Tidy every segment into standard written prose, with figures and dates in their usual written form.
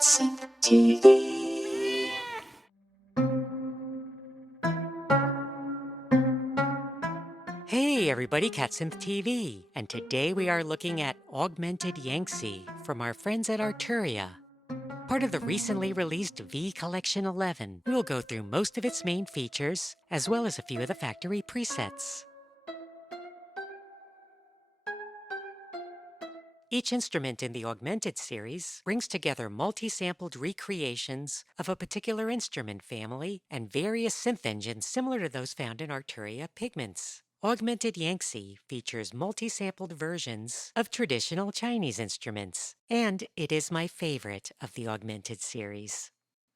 Synth TV. Hey everybody, Synth TV, and today we are looking at Augmented Yangtze from our friends at Arturia. Part of the recently released V Collection 11, we will go through most of its main features, as well as a few of the factory presets. Each instrument in the Augmented series brings together multi-sampled recreations of a particular instrument family and various synth engines similar to those found in Arturia Pigments. Augmented Yangtze features multi-sampled versions of traditional Chinese instruments, and it is my favorite of the Augmented series.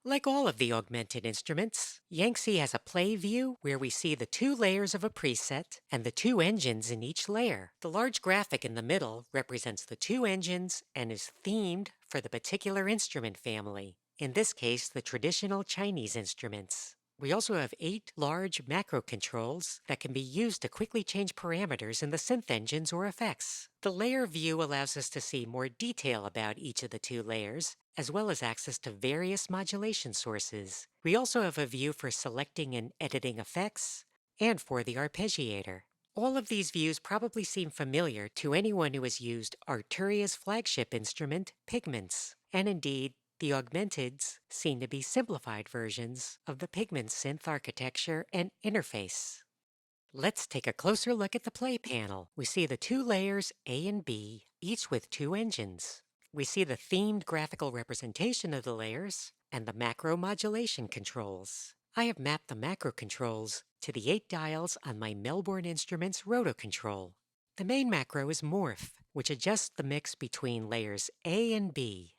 Like all of the Augmented instruments, Yangtze has a play view where we see the two layers of a preset and the two engines in each layer. The large graphic in the middle represents the two engines and is themed for the particular instrument family, in this case the traditional Chinese instruments. We also have 8 large macro controls that can be used to quickly change parameters in the synth engines or effects. The layer view allows us to see more detail about each of the two layers, as well as access to various modulation sources. We also have a view for selecting and editing effects, and for the arpeggiator. All of these views probably seem familiar to anyone who has used Arturia's flagship instrument, Pigments, and indeed, the Augmenteds seem to be simplified versions of the Pigments synth architecture and interface. Let's take a closer look at the play panel. We see the two layers A and B, each with two engines. We see the themed graphical representation of the layers and the macro modulation controls. I have mapped the macro controls to the 8 dials on my Melbourne Instruments rotocontrol. The main macro is Morph, which adjusts the mix between layers A and B.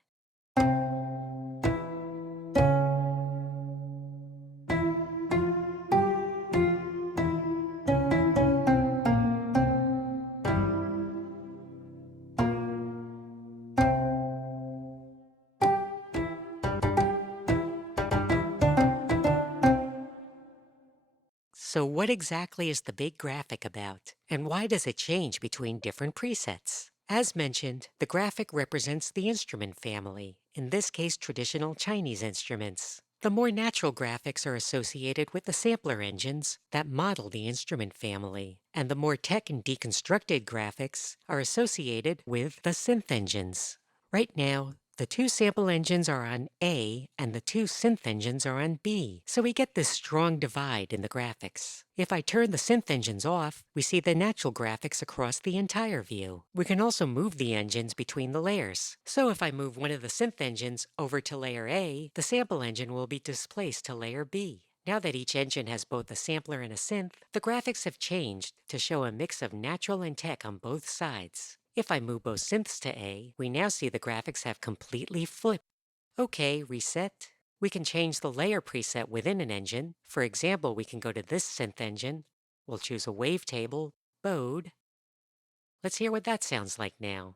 So what exactly is the big graphic about, and why does it change between different presets? As mentioned, the graphic represents the instrument family, in this case traditional Chinese instruments. The more natural graphics are associated with the sampler engines that model the instrument family, and the more tech and deconstructed graphics are associated with the synth engines. Right now, the two sample engines are on A and the two synth engines are on B, so we get this strong divide in the graphics. If I turn the synth engines off, we see the natural graphics across the entire view. We can also move the engines between the layers. So if I move one of the synth engines over to layer A, the sample engine will be displaced to layer B. Now that each engine has both a sampler and a synth, the graphics have changed to show a mix of natural and tech on both sides. If I move both synths to A, we now see the graphics have completely flipped. OK, reset. We can change the layer preset within an engine. For example, we can go to this synth engine. We'll choose a wavetable, Bode. Let's hear what that sounds like now.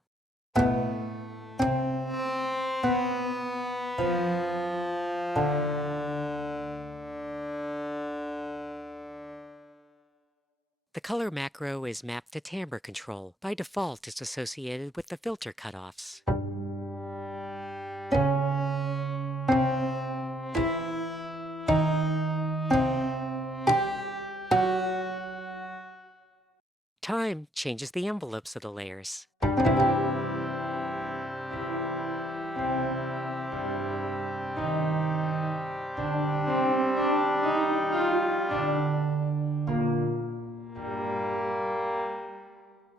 The color macro is mapped to timbre control. By default, it's associated with the filter cutoffs. Time changes the envelopes of the layers.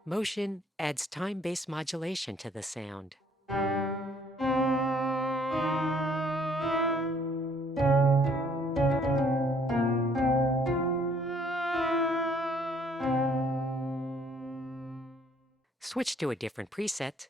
Motion adds time-based modulation to the sound. Switch to a different preset.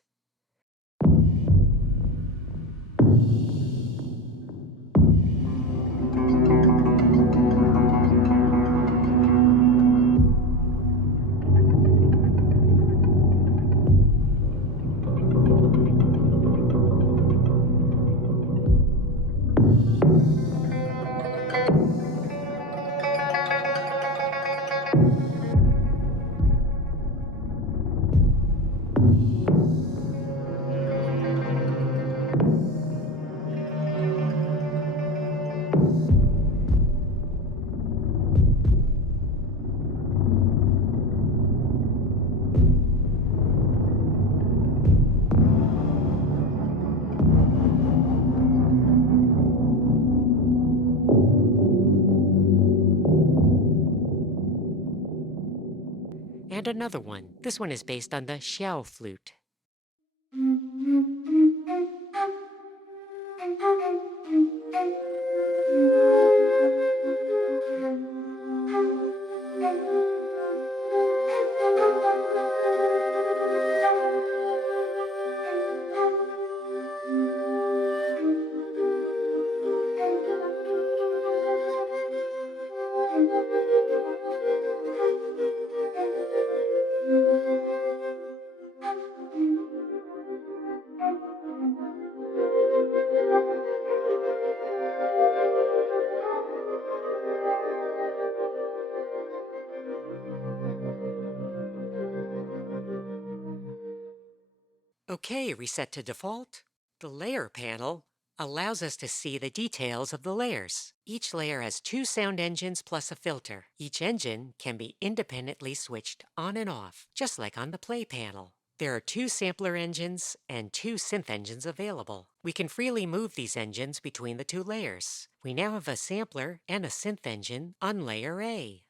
and another one. This one is based on the xiao flute. Okay, reset to default. The layer panel allows us to see the details of the layers. Each layer has 2 sound engines plus a filter. Each engine can be independently switched on and off, just like on the play panel. There are 2 sampler engines and 2 synth engines available. We can freely move these engines between the 2 layers. We now have a sampler and a synth engine on layer A.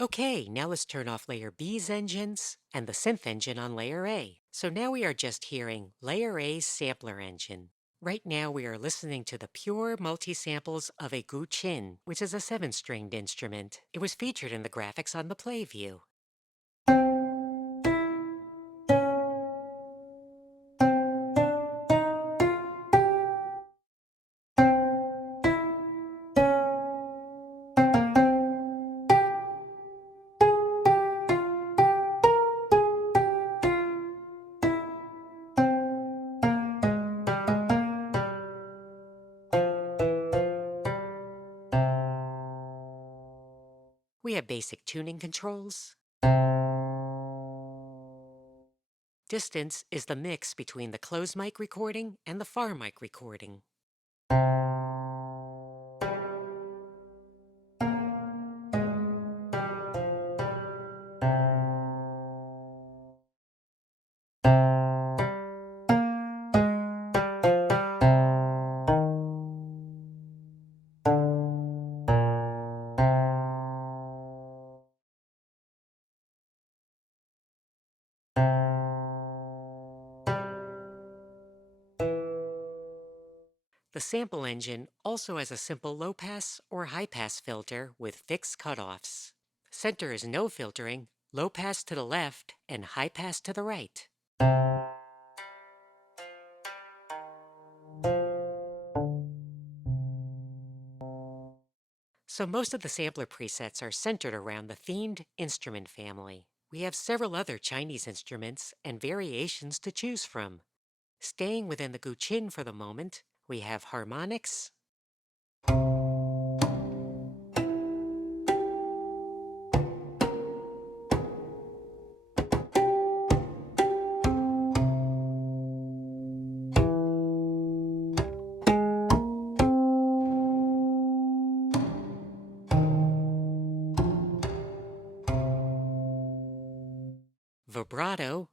Okay, now let's turn off layer B's engines and the synth engine on layer A. So now we are just hearing layer A's sampler engine. Right now we are listening to the pure multi-samples of a guqin, which is a 7-stringed instrument. It was featured in the graphics on the play view. We have basic tuning controls. Distance is the mix between the closed mic recording and the far mic recording. The sample engine also has a simple low-pass or high-pass filter with fixed cutoffs. Center is no filtering, low-pass to the left, and high-pass to the right. So most of the sampler presets are centered around the themed instrument family. We have several other Chinese instruments and variations to choose from. Staying within the guqin for the moment, we have harmonics, vibrato,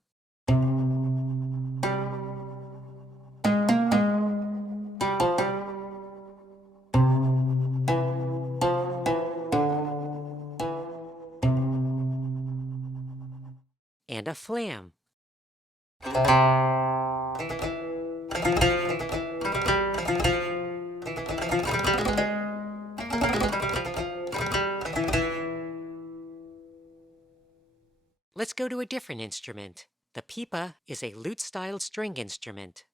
and a flam. Let's go to a different instrument. The pipa is a lute-styled string instrument.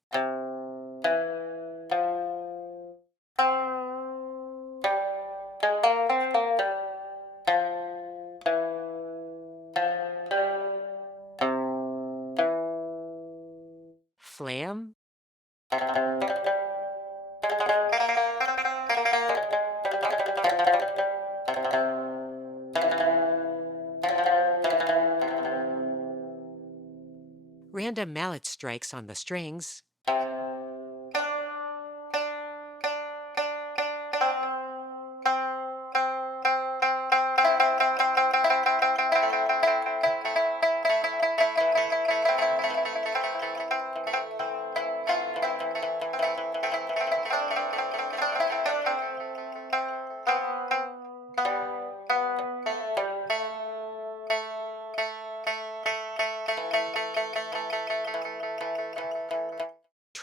Flam, random mallet strikes on the strings,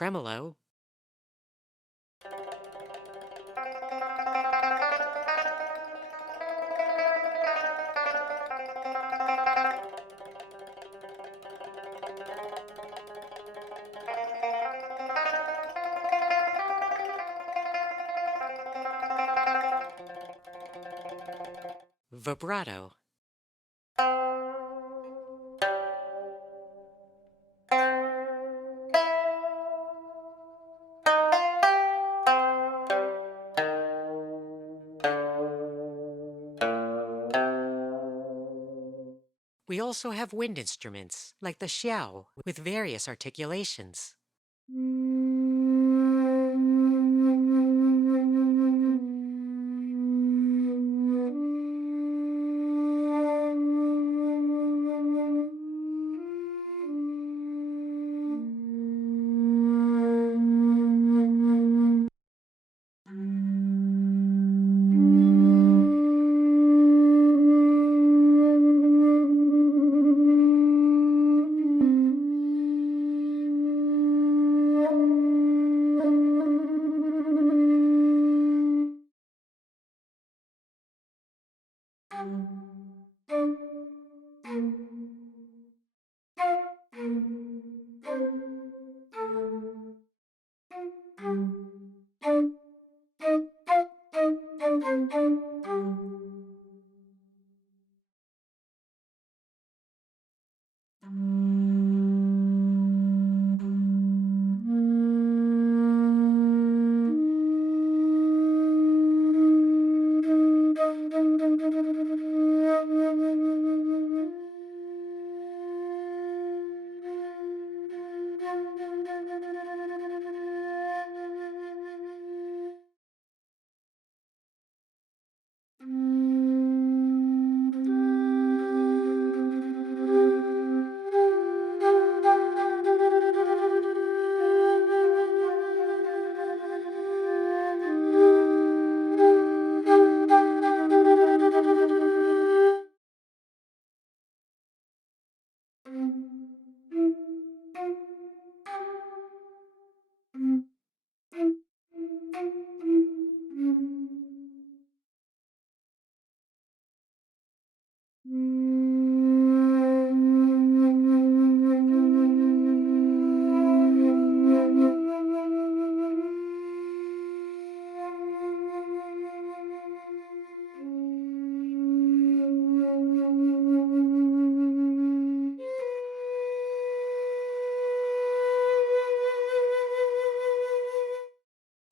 tremolo, vibrato. We also have wind instruments, like the xiao, with various articulations.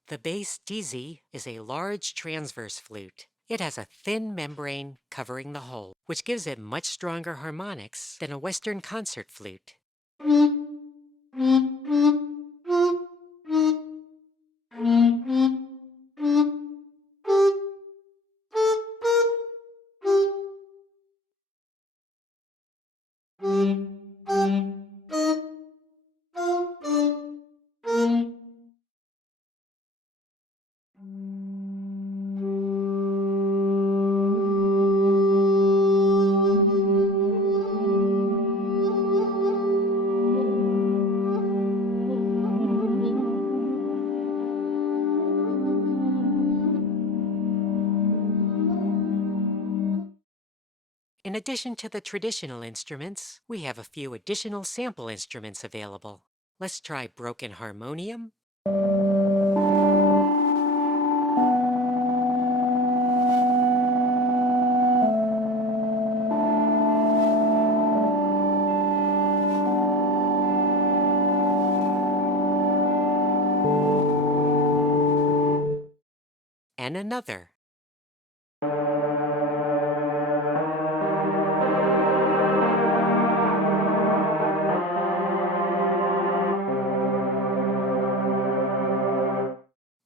The bass dizzy is a large transverse flute. It has a thin membrane covering the whole, which gives it much stronger harmonics than a Western concert flute. In addition to the traditional instruments, we have a few additional sample instruments available. Let's try broken harmonium, and another.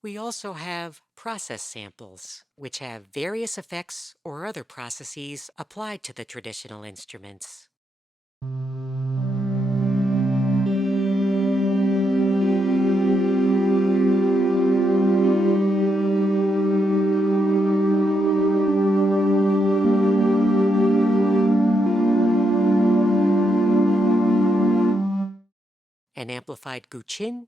We also have process samples, which have various effects or other processes applied to the traditional instruments. An amplified guqin,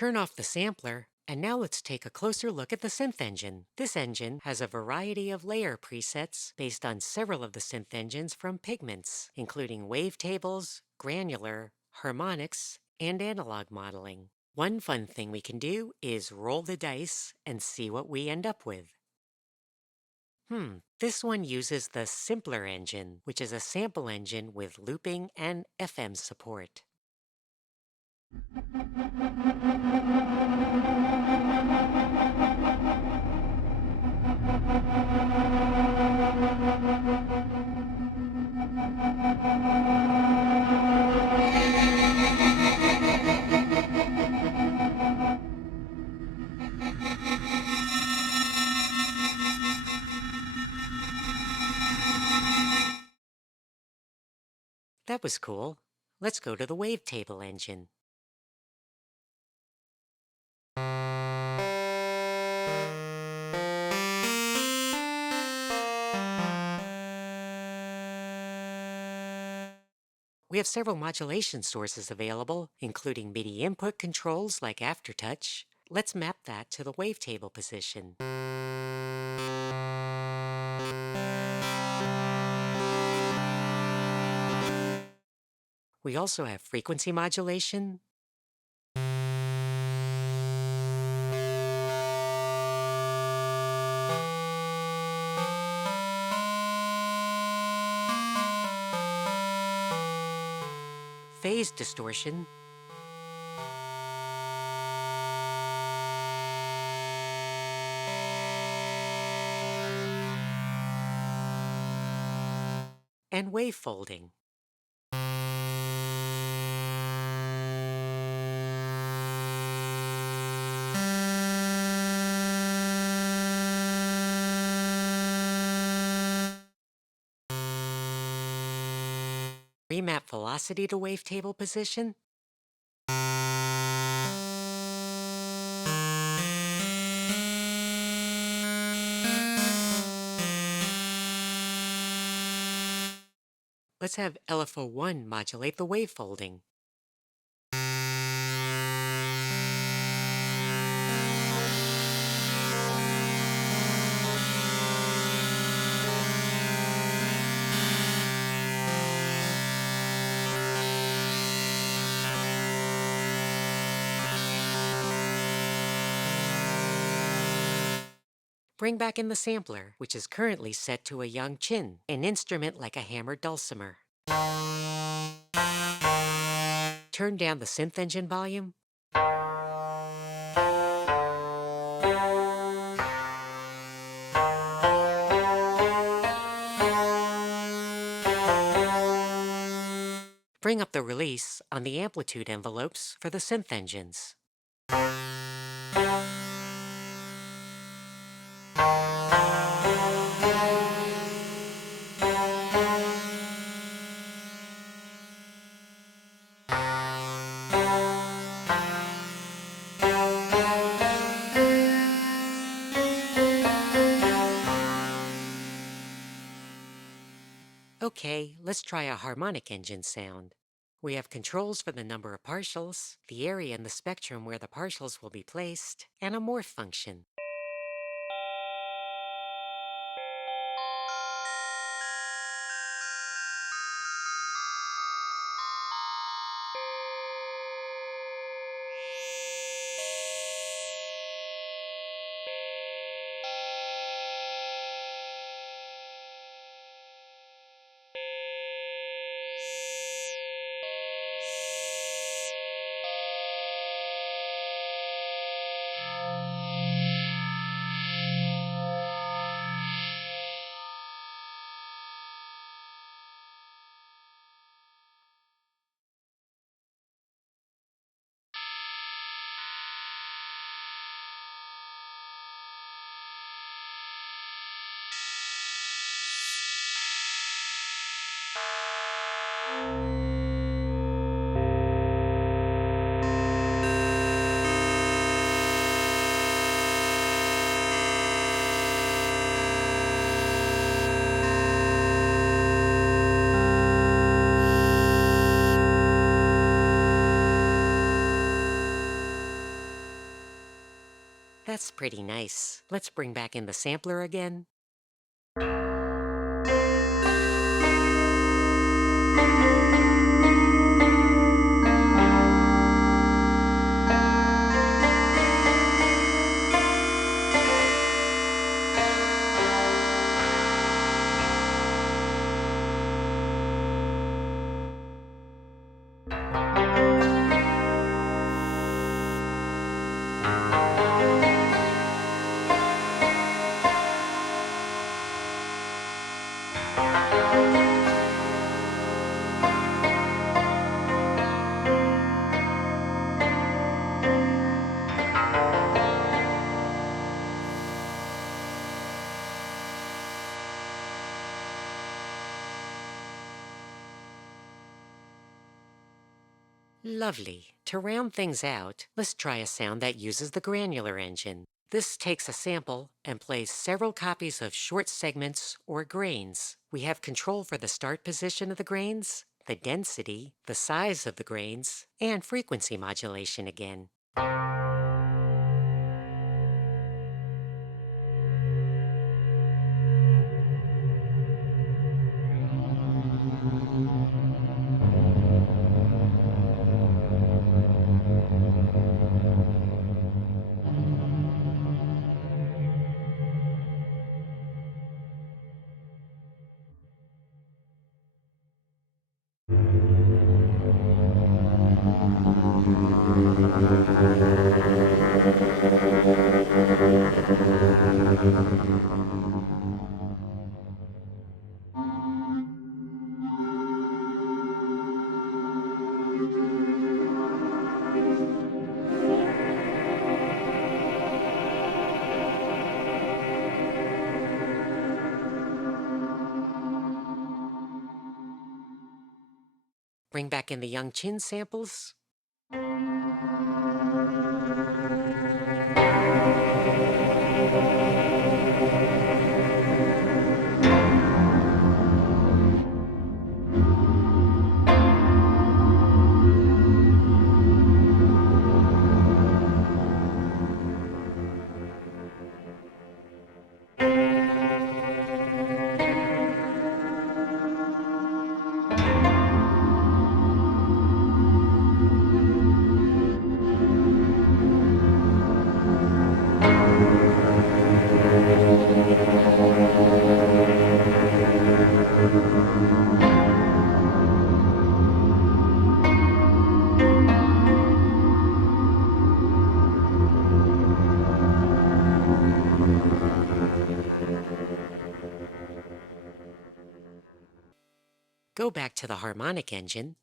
Turn off the sampler, and now let's take a closer look at the Synth engine. This engine has a variety of layer presets based on several of the synth engines from Pigments, including wavetables, granular, harmonics, and analog modeling. One fun thing we can do is roll the dice and see what we end up with. This one uses the simpler engine, which is a sample engine with looping and FM support. That was cool. Let's go to the wavetable engine. We have several modulation sources available, including MIDI input controls like Aftertouch. Let's map that to the wavetable position. We also have frequency modulation, phase distortion, and wave folding. Remap velocity to wavetable position. Let's have LFO1 modulate the wave folding. Bring back in the sampler, which is currently set to a Yangtze, an instrument like a hammered dulcimer. Turn down the synth engine volume. Bring up the release on the amplitude envelopes for the synth engines. Okay, let's try a harmonic engine sound. We have controls for the number of partials, the area in the spectrum where the partials will be placed, and a morph function. That's pretty nice. Let's bring back in the sampler again. Lovely. To round things out, let's try a sound that uses the granular engine. This takes a sample and plays several copies of short segments or grains. We have control for the start position of the grains, the density, the size of the grains, and frequency modulation again. Bring back in the young chin samples. Go back to the harmonic engine.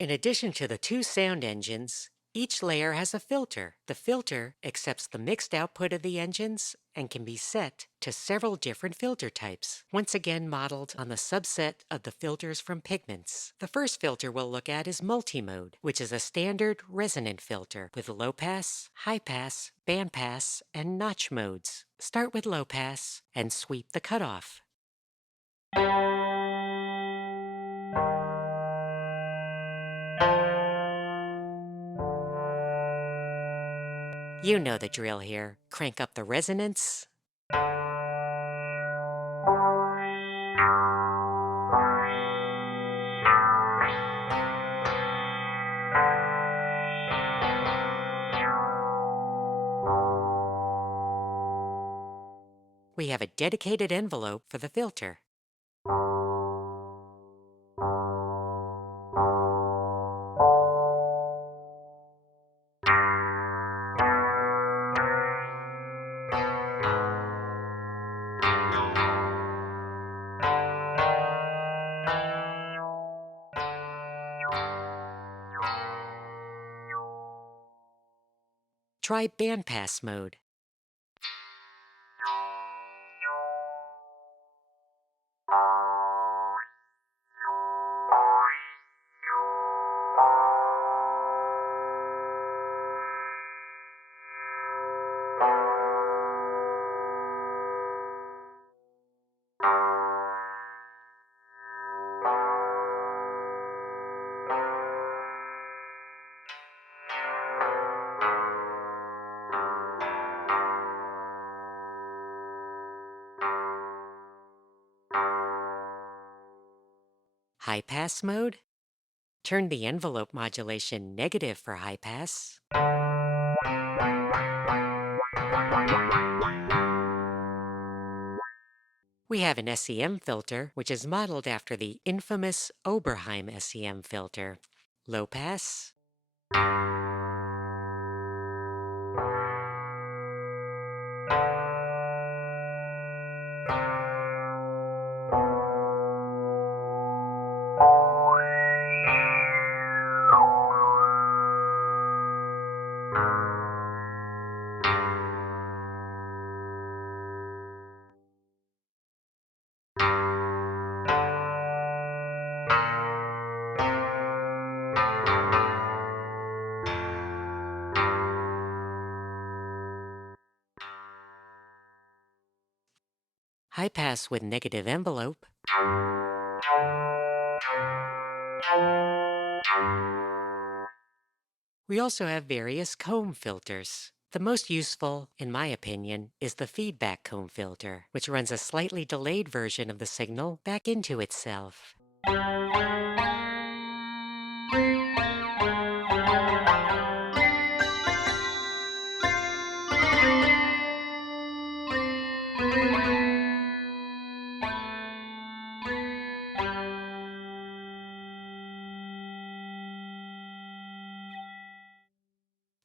In addition to the two sound engines, each layer has a filter. The filter accepts the mixed output of the engines and can be set to several different filter types, once again modeled on the subset of the filters from Pigments. The first filter we'll look at is multimode, which is a standard resonant filter with low pass, high pass, band pass, and notch modes. Start with low pass and sweep the cutoff. You know the drill here. Crank up the resonance. We have a dedicated envelope for the filter. Try bandpass mode. High pass mode. Turn the envelope modulation negative for high pass. We have an SEM filter, which is modeled after the infamous Overvieiw SEM filter. Low pass. High pass with negative envelope. We also have various comb filters. The most useful, in my opinion, is the feedback comb filter, which runs a slightly delayed version of the signal back into itself.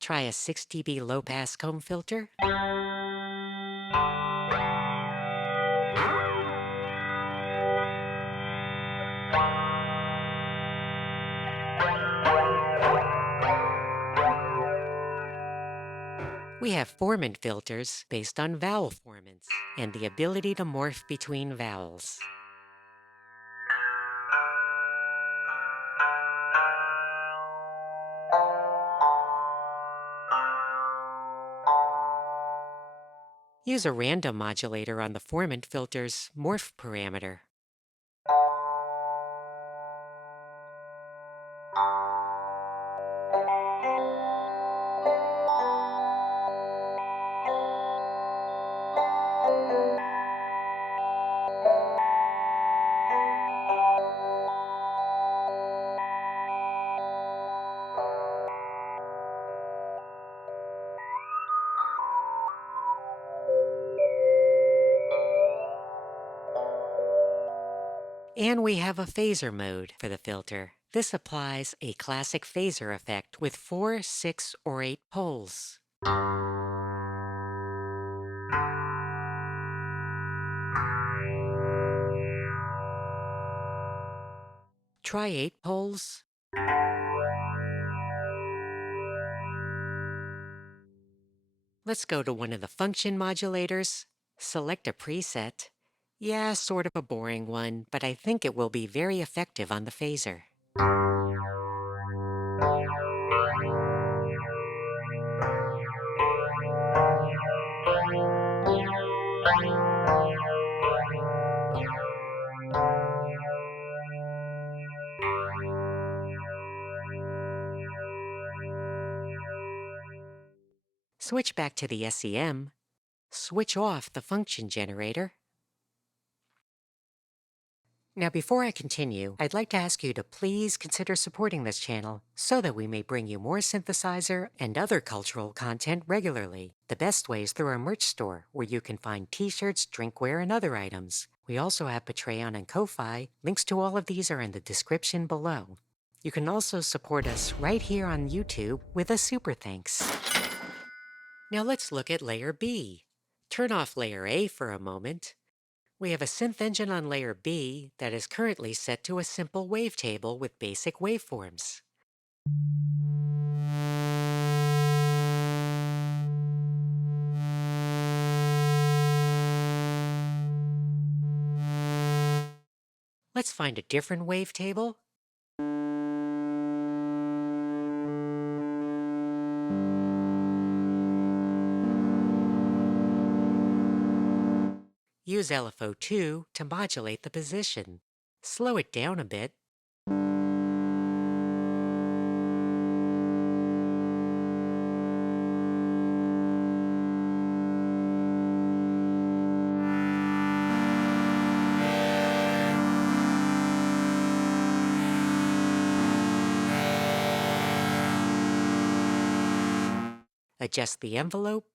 Try a 6 dB low-pass comb filter. We have formant filters based on vowel formants and the ability to morph between vowels. Use a random modulator on the formant filter's morph parameter. And we have a phaser mode for the filter. This applies a classic phaser effect with 4, 6, or 8 poles. Try 8 poles. Let's go to one of the function modulators. Select a preset. Yeah, sort of a boring one, but I think it will be very effective on the phaser. Switch back to the SEM. Switch off the function generator. Now, before I continue, I'd like to ask you to please consider supporting this channel so that we may bring you more synthesizer and other cultural content regularly. The best way is through our merch store, where you can find t-shirts, drinkware, and other items. We also have Patreon and Ko-Fi. Links to all of these are in the description below. You can also support us right here on YouTube with a super thanks. Now let's look at layer B. Turn off layer A for a moment. We have a synth engine on layer B that is currently set to a simple wavetable with basic waveforms. Let's find a different wavetable. Use LFO2 to modulate the position. Slow it down a bit. Adjust the envelope.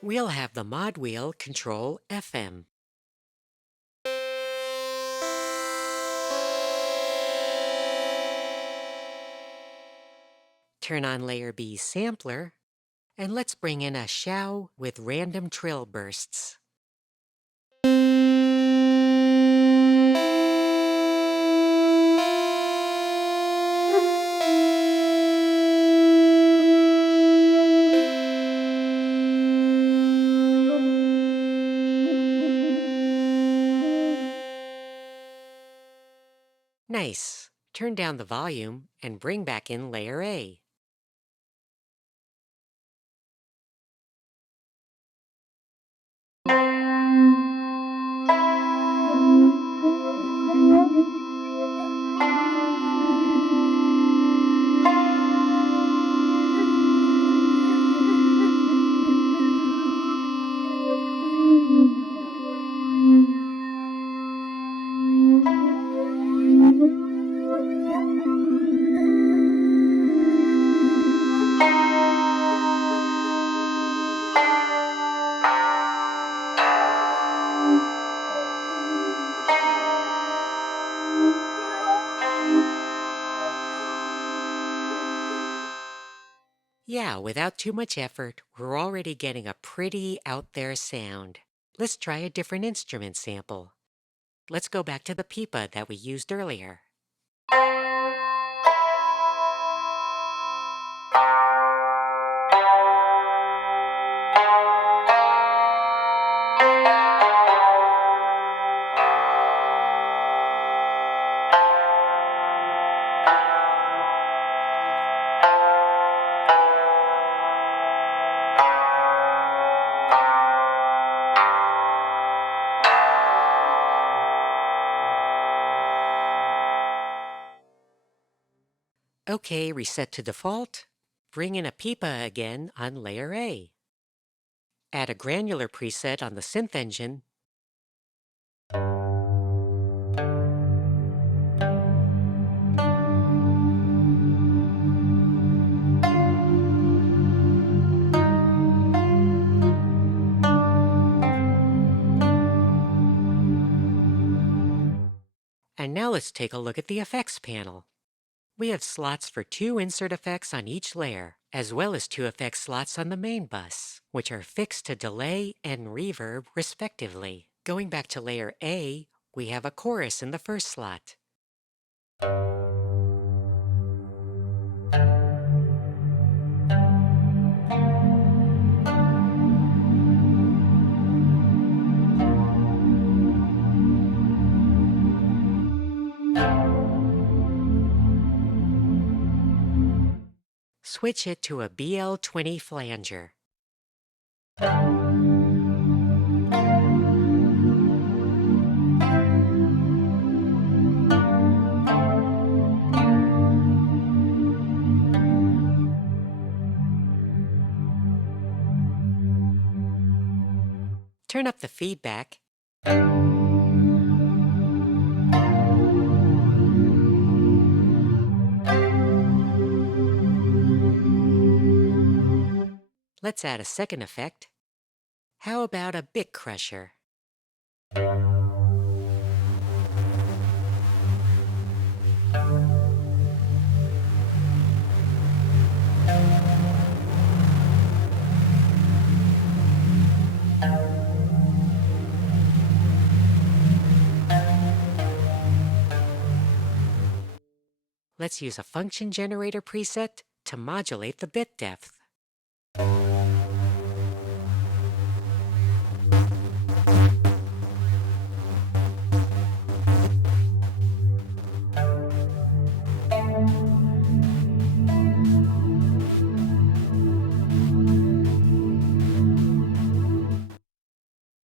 We'll have the mod wheel control FM. Turn on layer B's sampler, and let's bring in a show with random trill bursts. Nice. Turn down the volume and bring back in layer A. Yeah, without too much effort, we're already getting a pretty out there sound. Let's try a different instrument sample. Let's go back to the pipa that we used earlier. Okay, reset to default. Bring in a pipa again on layer A. Add a granular preset on the synth engine. And now let's take a look at the effects panel. We have slots for 2 insert effects on each layer, as well as 2 effects slots on the main bus, which are fixed to delay and reverb respectively. Going back to layer A, we have a chorus in the first slot. Switch it to a BL20 flanger. Turn up the feedback. Let's add a second effect. How about a bit crusher? let's use a function generator preset to modulate the bit depth.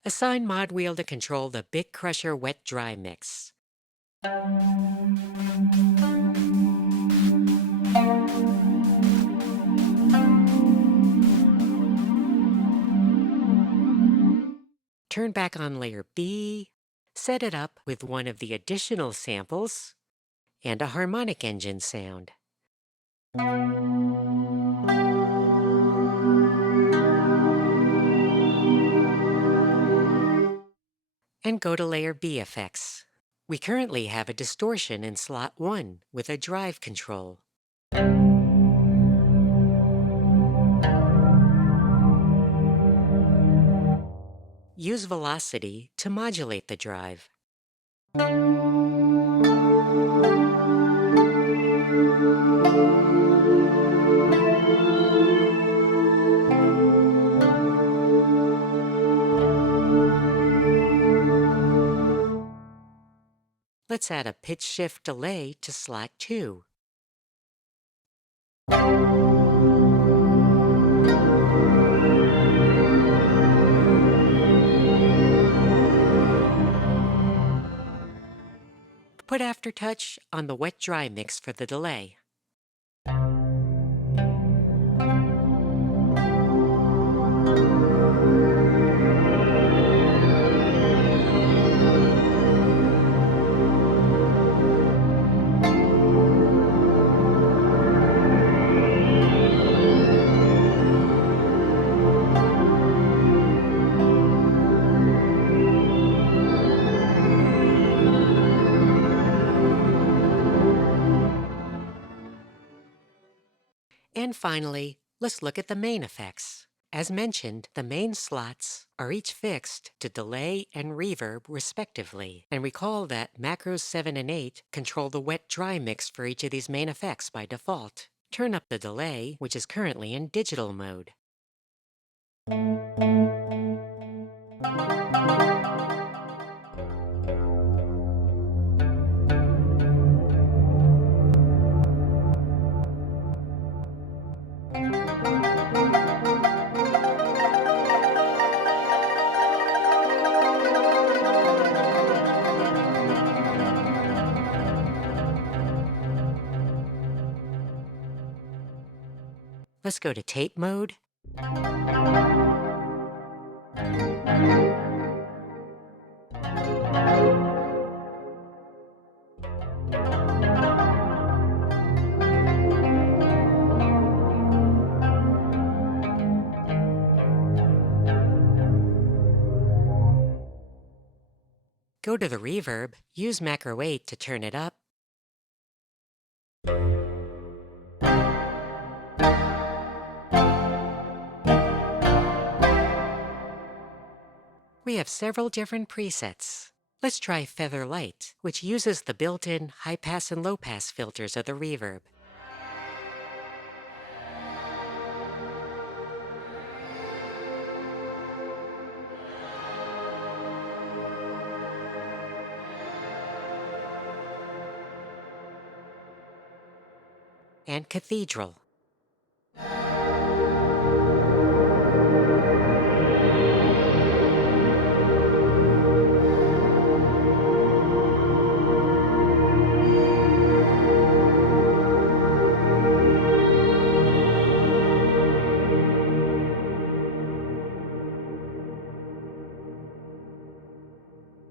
Assign mod wheel to control the Bit Crusher wet-dry mix. Turn back on layer B, set it up with one of the additional samples and a harmonic engine sound. And go to layer B effects. We currently have a distortion in slot 1 with a drive control. Use velocity to modulate the drive. Let's add a pitch shift delay to slot 2. Put aftertouch on the wet-dry mix for the delay. And finally, let's look at the main effects. As mentioned, the main slots are each fixed to delay and reverb respectively. And recall that macros 7 and 8 control the wet-dry mix for each of these main effects by default. Turn up the delay, which is currently in digital mode. Let's go to tape mode. Go to the reverb, use macro 8 to turn it up. We have several different presets. Let's try Feather Light, which uses the built-in high-pass and low-pass filters of the reverb. And Cathedral.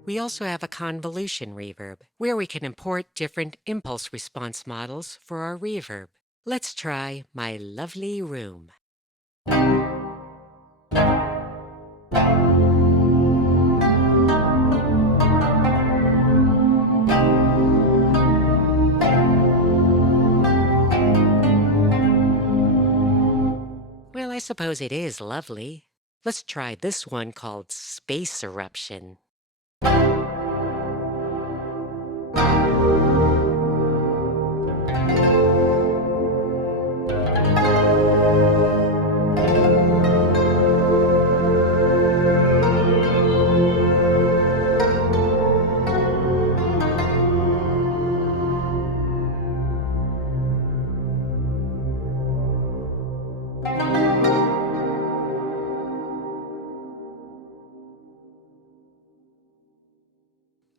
We also have a convolution reverb, where we can import different impulse response models for our reverb. Let's try My Lovely Room. Well, I suppose it is lovely. Let's try this one called Space Eruption.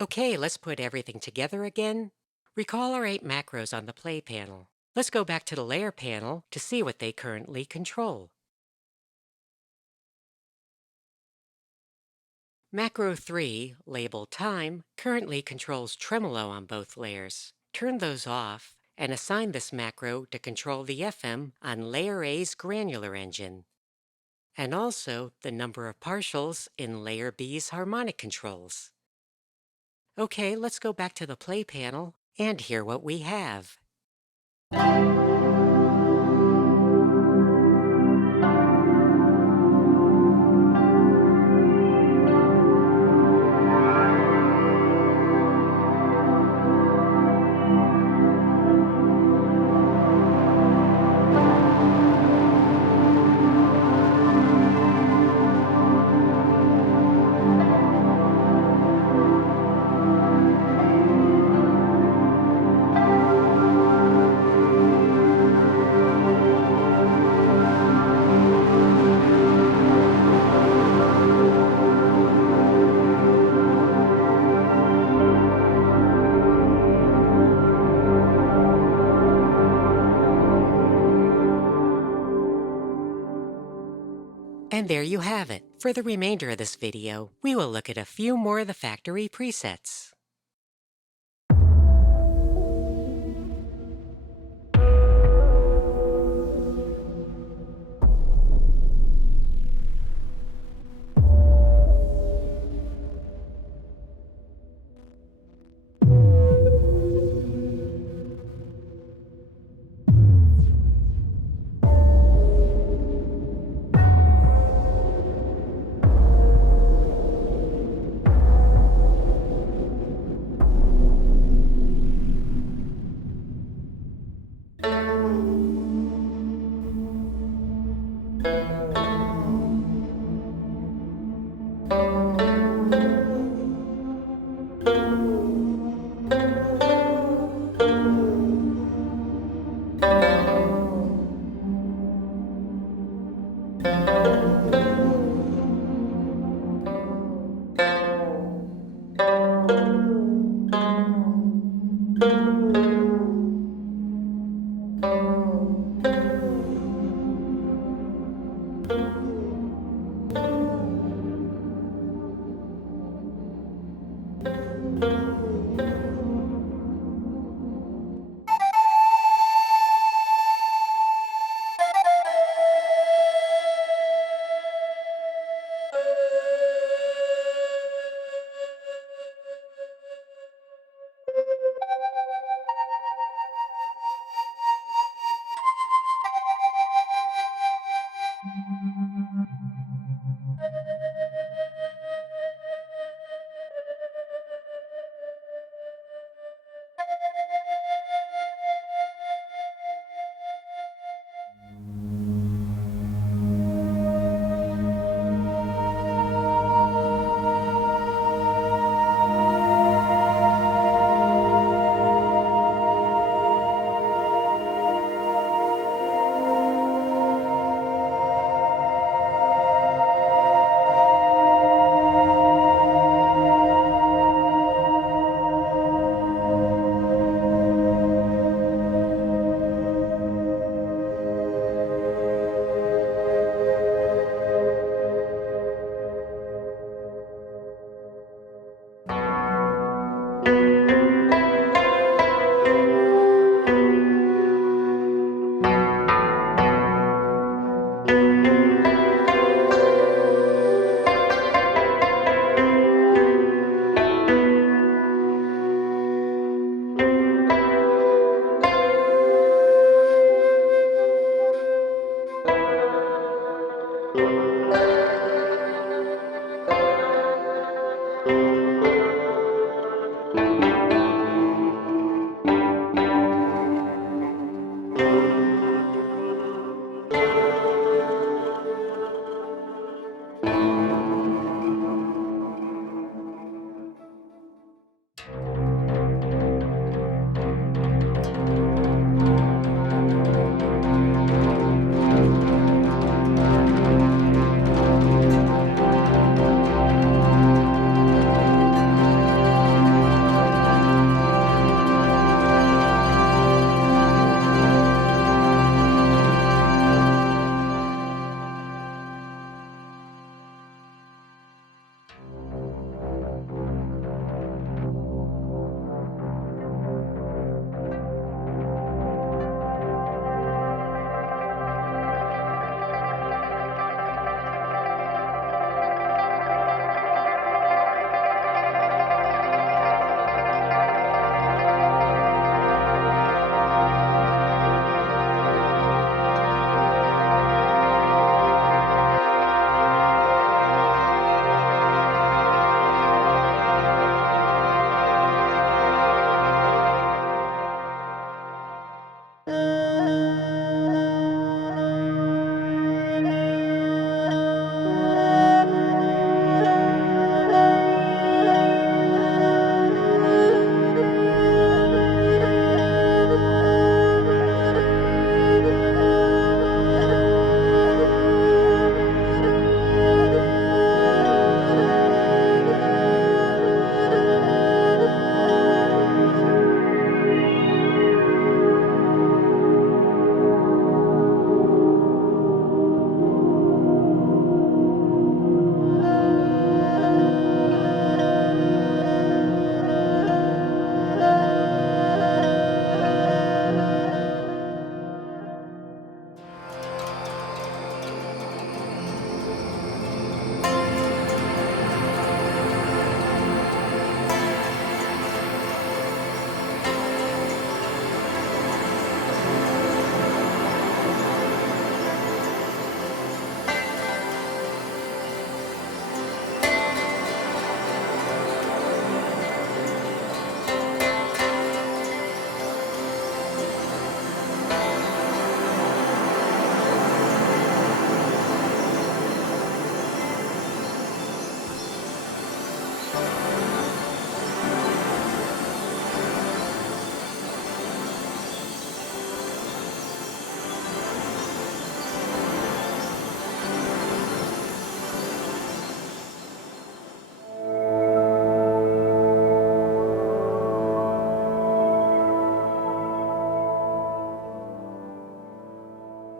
Okay, let's put everything together again. Recall our 8 macros on the Play panel. Let's go back to the Layer panel to see what they currently control. Macro 3, labeled Time, currently controls tremolo on both layers. Turn those off and assign this macro to control the FM on Layer A's granular engine, and also the number of partials in Layer B's harmonic controls. Okay, let's go back to the Play panel and hear what we have. And there you have it. For the remainder of this video, we will look at a few more of the factory presets.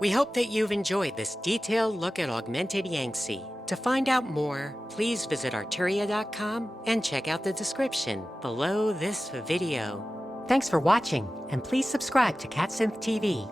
We hope that you've enjoyed this detailed look at Augmented Yangtze. To find out more, please visit Arturia.com and check out the description below this video. Thanks for watching, and please subscribe to Synth TV.